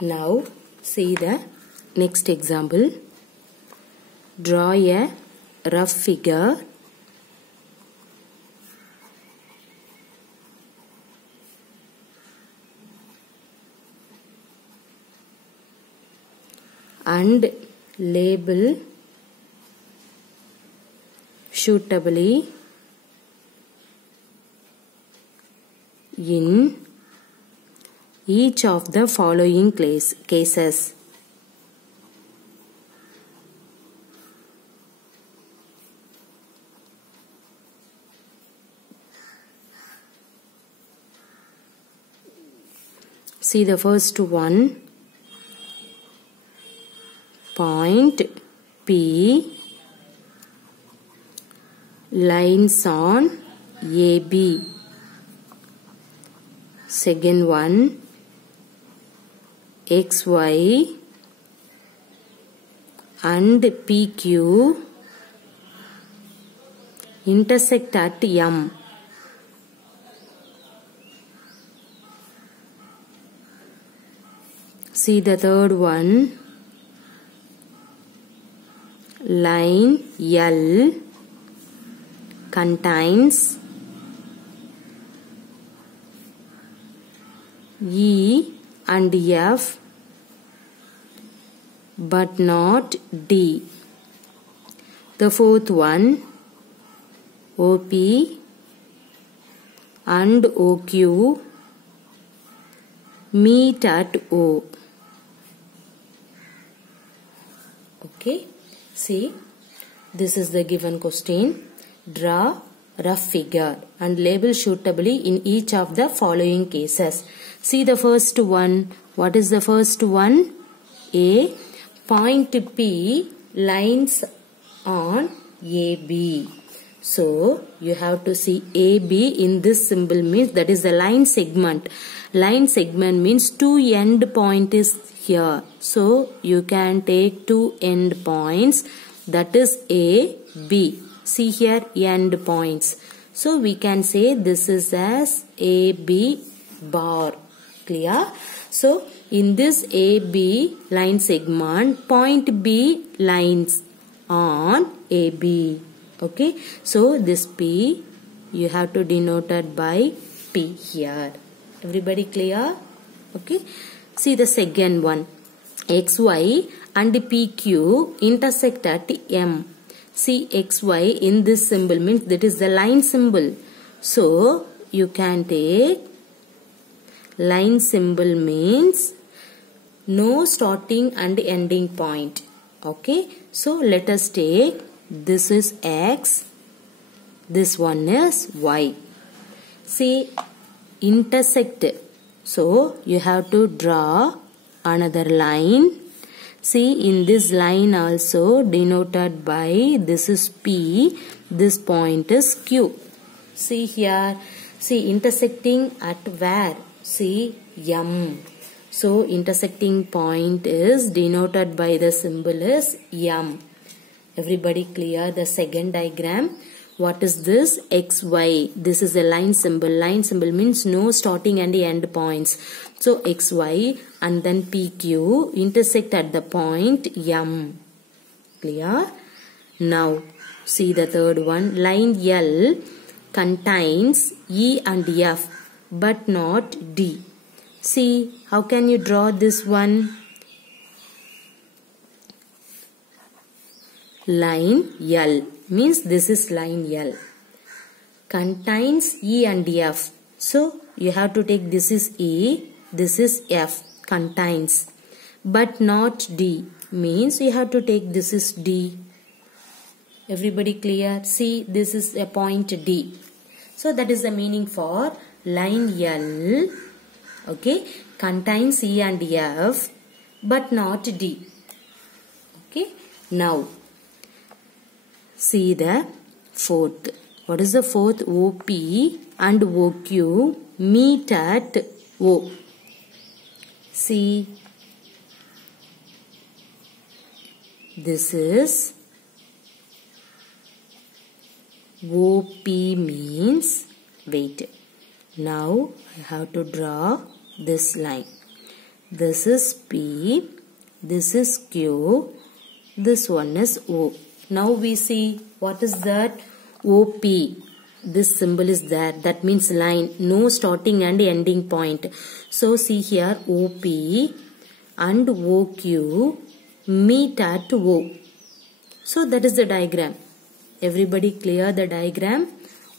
Now see the next example. Draw a rough figure and label suitably in each of the following cases. See the first one. Point P, lines on AB. Second one, XY and PQ intersect at M. See the third one. Line L contains E and F but not D. The fourth one, OP and OQ meet at O. Okay. See, this is the given question. Draw rough figure and label suitably in each of the following cases. See the first one. What is the first one? A. Point P lines on AB. So, you have to see AB in this symbol means that is the line segment. Line segment means two end point is here. So, you can take two end points, that is A, B. See here end points. So, we can say this is as AB bar. Clear? So, in this AB line segment, point B lines on AB. Okay. So, this P you have to denote it by P here. Everybody clear? Okay. See the second one. XY and PQ intersect at M. See XY in this symbol means that is the line symbol. So, you can take line symbol means no starting and ending point. Okay. So, let us take this is X. This one is Y. See intersect. So, you have to draw another line. See in this line also denoted by this is P. This point is Q. See here. See intersecting at where? See M. So intersecting point is denoted by the symbol is M. Everybody clear the second diagram? What is this? XY. This is a line symbol. Line symbol means no starting and end points. So XY and then PQ intersect at the point M. Clear? Now see the third one. Line L contains E and F but not D. See how can you draw this one? Line L means this is line L. Contains E and F. So, you have to take this is E, this is F. Contains. But not D. Means you have to take this is D. Everybody clear? See, this is a point D. So, that is the meaning for line L. Okay. Contains E and F. But not D. Okay. Now, see the fourth. What is the fourth? OP and OQ meet at O. See, this is OP means wait. Now I have to draw this line. This is P. This is Q. This one is O. Now we see what is that? OP. This symbol is there. That means line. No starting and ending point. So see here OP and OQ meet at O. So that is the diagram. Everybody clear the diagram?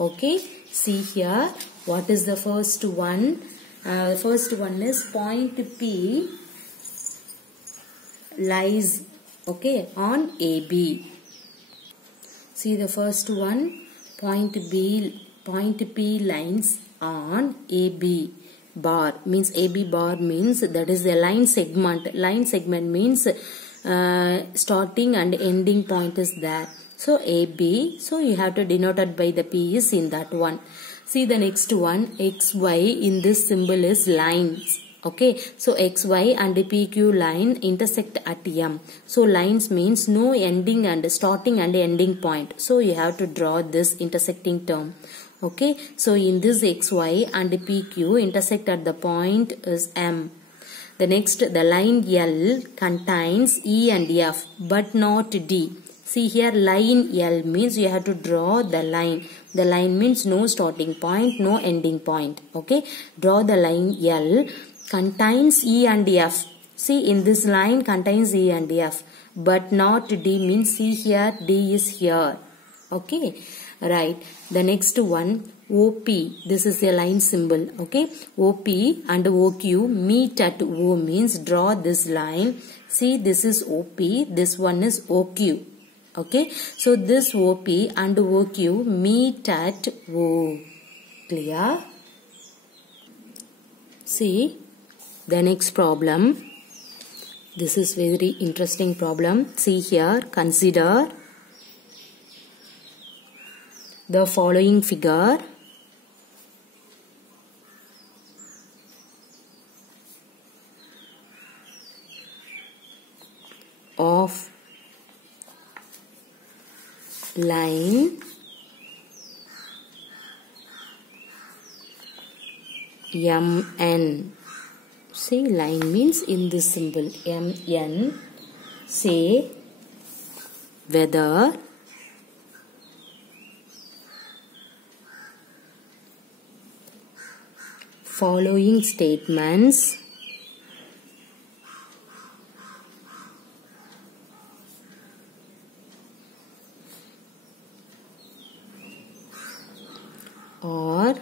Okay. See here. What is the first one? First one is point P lies, okay, on AB. See the first one, point P lines on AB bar. Means AB bar means that is the line segment. Line segment means starting and ending point is there. So AB, so you have to denote it by the P is in that one. See the next one, XY in this symbol is lines. Okay, so XY and PQ line intersect at M. So lines means no ending and starting and ending point. So you have to draw this intersecting term. Okay, so in this XY and PQ intersect at the point is M. The next, the line L contains E and F but not D. See here line L means you have to draw the line. The line means no starting point, no ending point. Okay, draw the line L contains E and F. See in this line contains E and F but not D means see here D is here. Okay, right. The next one OP. This is a line symbol. Okay, OP and OQ meet at O means draw this line. See this is OP. This one is OQ. Okay, so this OP and OQ meet at O. Clear? See the next problem. This is very interesting problem. See here, consider the following figure. Of line MN. See line means in this symbol MN. Say whether following statements are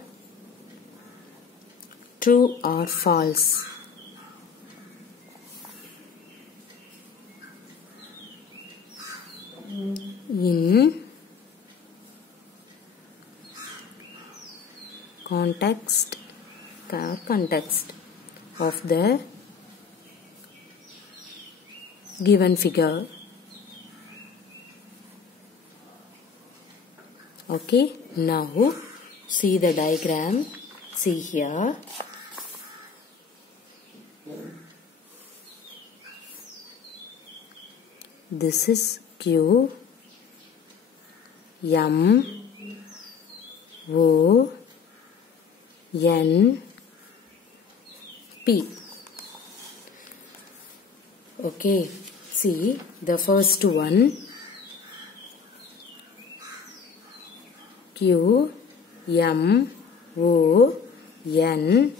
true or false. In context of the given figure. Okay, now see the diagram. See here. This is Q, M, O, N, P. Okay, see the first one. Q, M, O, N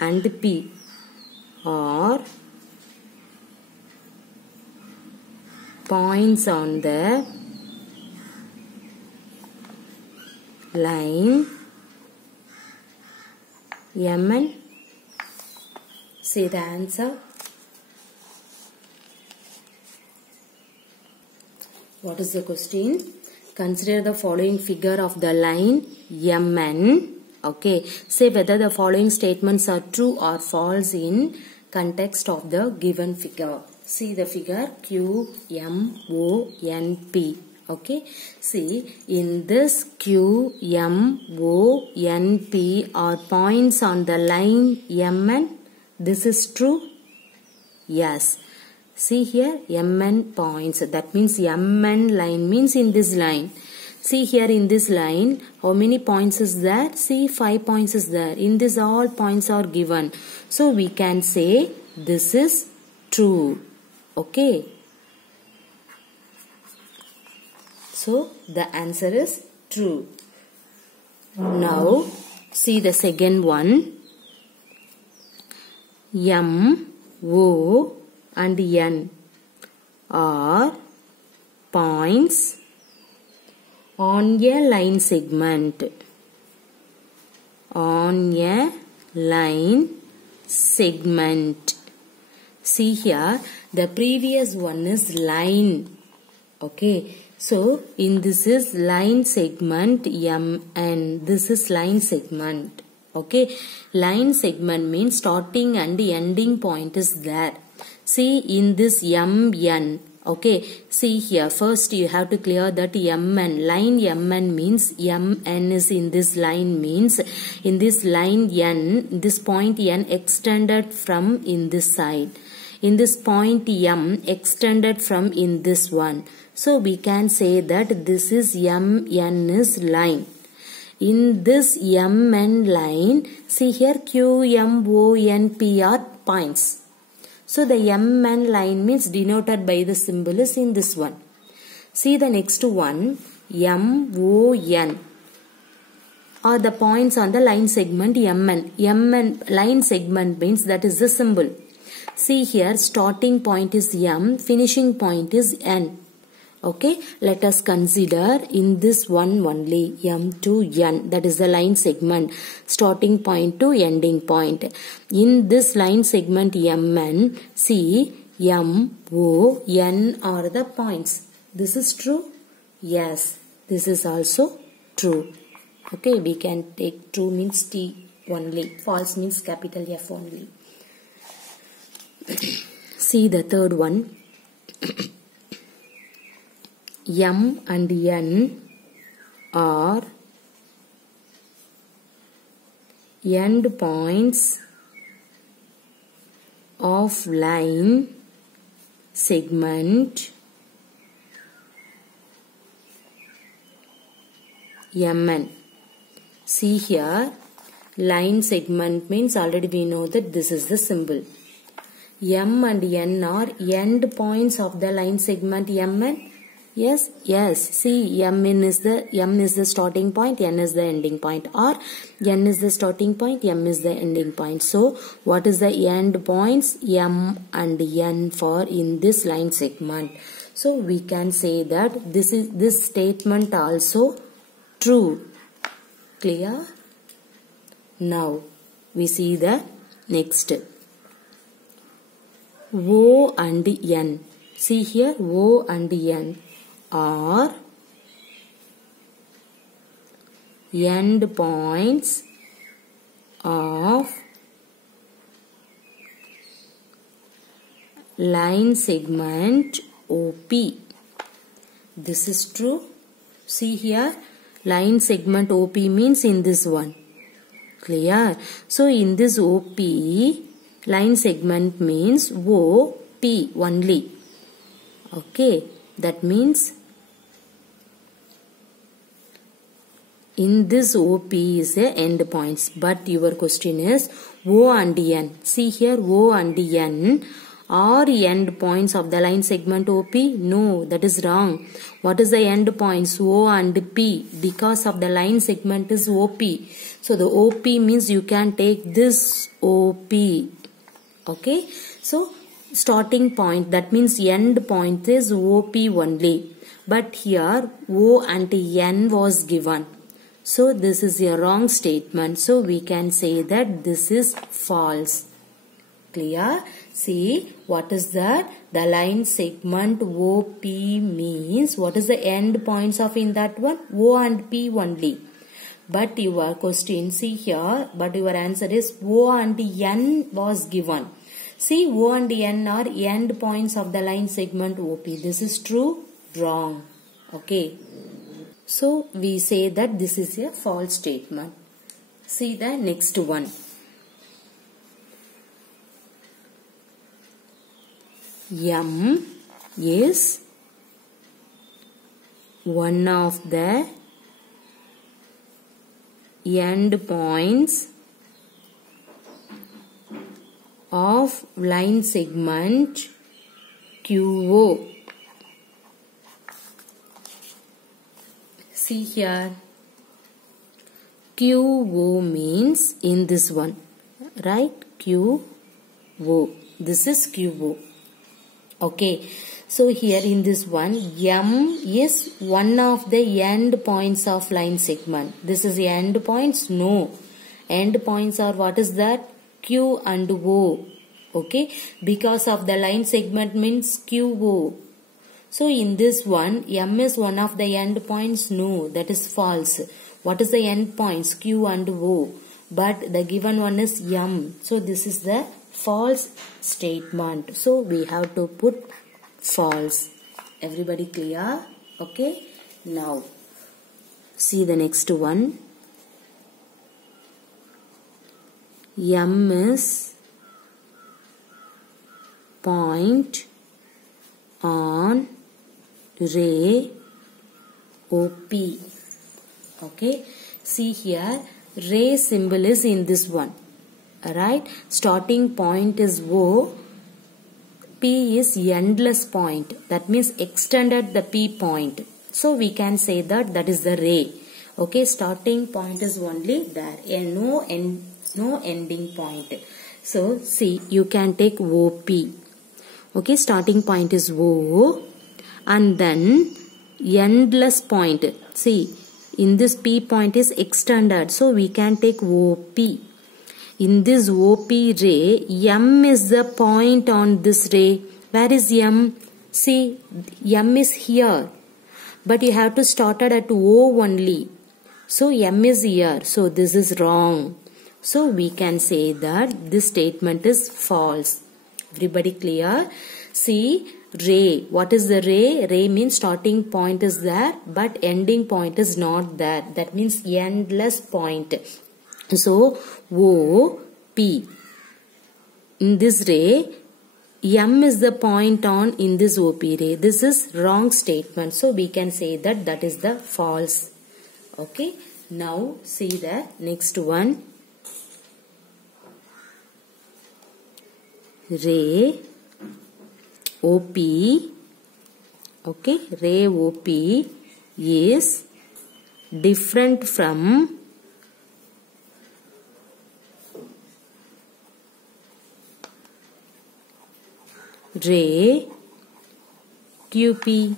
and P are points on the line MN. See the answer. What is the question? Consider the following figure of the line MN. Okay, say whether the following statements are true or false in context of the given figure. See the figure Q, M, O, N, P. Okay, see in this Q, M, O, N, P are points on the line MN. This is true? Yes. See here MN points. That means MN line means in this line. See here in this line, how many points is there? See 5 points is there. In this all points are given. So we can say this is true. Okay. So the answer is true. Now see the second one. M, O and N are points on a line segment. On a line segment. See here, the previous one is line. Okay. So, in this is line segment MN. This is line segment. Okay. Line segment means starting and ending point is there. See in this MN. Okay. See here. First you have to clear that MN. Line MN means MN is in this line means in this line N, this point N extended from in this side. In this point M extended from in this one. So we can say that this is MN is line. In this MN line, see here Q, M, O, N, P are points. So the MN line means denoted by the symbol is in this one. See the next one, M, O, N are the points on the line segment MN. MN line segment means that is the symbol. See here starting point is M, finishing point is N. Okay, let us consider in this one only M to N, that is the line segment, starting point to ending point. In this line segment MN, see M, O, N are the points. This is true? Yes, this is also true. Okay, we can take true means T only, false means capital F only. See the third one. M and N are end points of line segment MN. See here, line segment means already we know that this is the symbol. M and N are end points of the line segment MN. Yes, yes. See, M is the starting point, N is the ending point, or N is the starting point, M is the ending point. So, what is the end points? M and N for in this line segment. So, we can say that this statement also true. Clear? Now, we see the next. O and N. See here, O and N are end points of line segment OP. This is true. See here, line segment OP means in this one. Clear? So in this OP, line segment means OP only. Okay, that means in this OP is a end points, but your question is O and N. See here, O and N are end points of the line segment OP? No, that is wrong. What is the end points? O and P, because of the line segment is OP. So the OP means you can take this OP. Okay, so starting point, that means end point is OP only. But here O and N was given. So this is a wrong statement. So we can say that this is false. Clear? See, what is that? The line segment OP means, what is the end points of in that one? O and P only. But your question, see here, but your answer is O and N was given. See, O and N are end points of the line segment OP. This is true? Wrong. Okay. So, we say that this is a false statement. See the next one. M is one of the end points of line segment QO. See here, QO means in this one, right? QO. This is QO. Okay. So here in this one, M is one of the end points of line segment. This is the end points? No. End points are what is that? Q and O. Okay. Because of the line segment means QO. So in this one, M is one of the end points? No. That is false. What is the end points? Q and O. But the given one is M. So this is the false statement. So we have to put false. Everybody clear? Okay. Now see the next one. M is point on ray OP. Okay. See here, ray symbol is in this one. Alright. Starting point is O. P is endless point. That means extended the P point. So we can say that that is the ray. Okay, starting point is only there. No ending point. So see, you can take OP. Okay, starting point is O. And then endless point. See, in this P point is extended. So we can take OP. In this OP ray, M is the point on this ray. Where is M? See, M is here. But you have to start it at O only. So M is here. So this is wrong. So we can say that this statement is false. Everybody clear? See, ray. What is the ray? Ray means starting point is there, but ending point is not there. That means endless point. So, O, P. In this ray, M is the point on in this OP ray. This is wrong statement. So, we can say that that is the false. Okay. Now, see the next one. Ray, OP. Okay. Ray, OP is different from ray QP.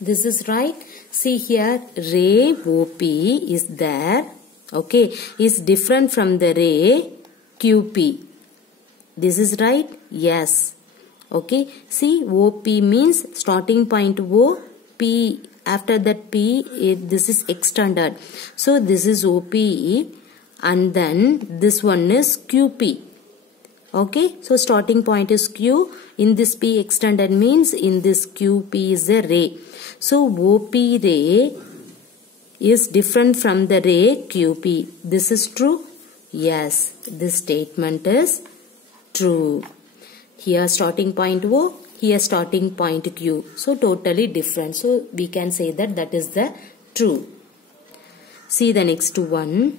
This is right. See here, ray OP is there. Okay, is different from the ray QP. This is right. Yes. Okay. See, OP means starting point O, P. After that P, this is extended. So this is OP, and then this one is QP. Okay, so starting point is Q. In this P extended means in this QP is a ray. So OP ray is different from the ray QP. This is true? Yes, this statement is true. Here starting point O, here starting point Q. So totally different. So we can say that that is the true. See the next one.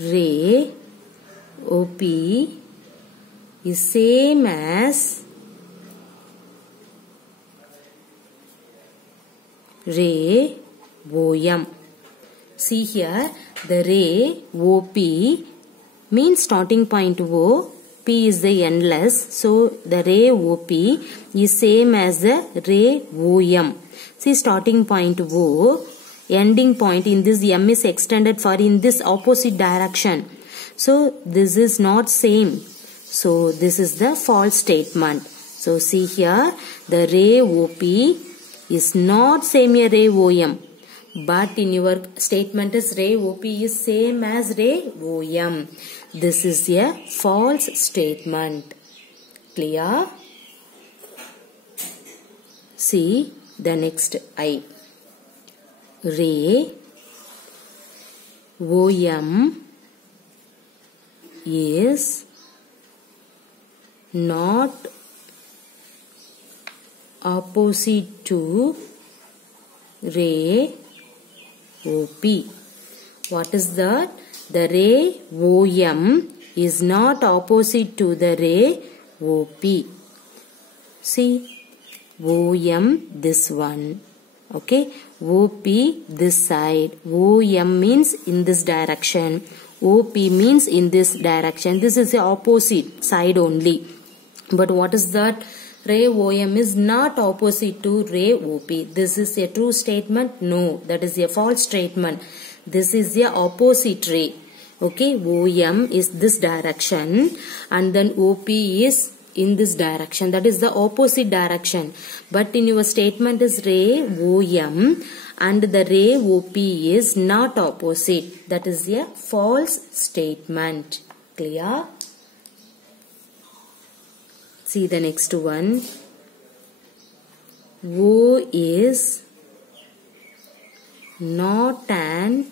Ray OP is same as ray OM. See here, the ray OP means starting point O, P is the endless. So the ray OP is same as the ray OM. See, starting point O, ending point in this M is extended for in this opposite direction. So this is not same. So this is the false statement. So see here, the ray OP is not same as ray OM. But in your statement is ray OP is same as ray OM. This is a false statement. Clear? See the next I. Ray OM is not opposite to ray OP. What is that? The ray OM is not opposite to the ray OP. See, OM this one. Okay, OP this side. OM means in this direction. OP means in this direction. This is the opposite side only. But what is that? Ray OM is not opposite to ray OP. This is a true statement? No, that is a false statement. This is the opposite ray. Okay, OM is this direction and then OP is in this direction. That is the opposite direction. But in your statement is ray OM and the ray OP is not opposite. That is a false statement. Clear? See the next one. O is not an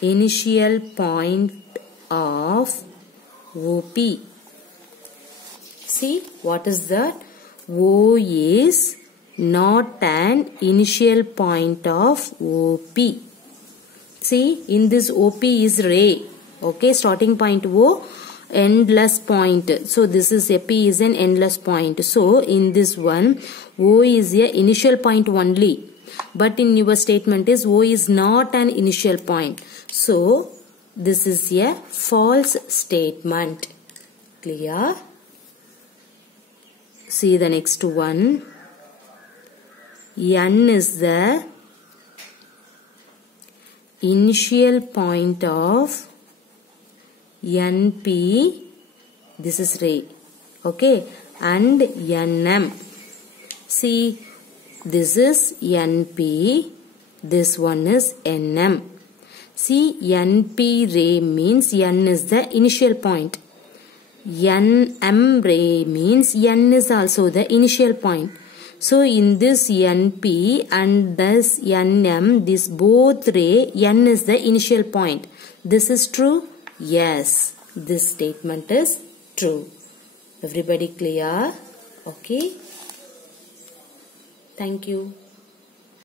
initial point of OP. See, what is that? O is not an initial point of OP. See, in this OP is ray. Okay, starting point O, endless point. So this is a P is an endless point. So in this one, O is a initial point only. But in your statement is O is not an initial point. So this is a false statement. Clear? See the next one. N is the initial point of NP. This is ray. Okay. And NM. See, this is NP. This one is NM. See, NP ray means N is the initial point. NM ray means N is also the initial point. So in this NP and this NM, this both ray, N is the initial point. This is true? Yes, this statement is true. Everybody clear? Okay. Thank you.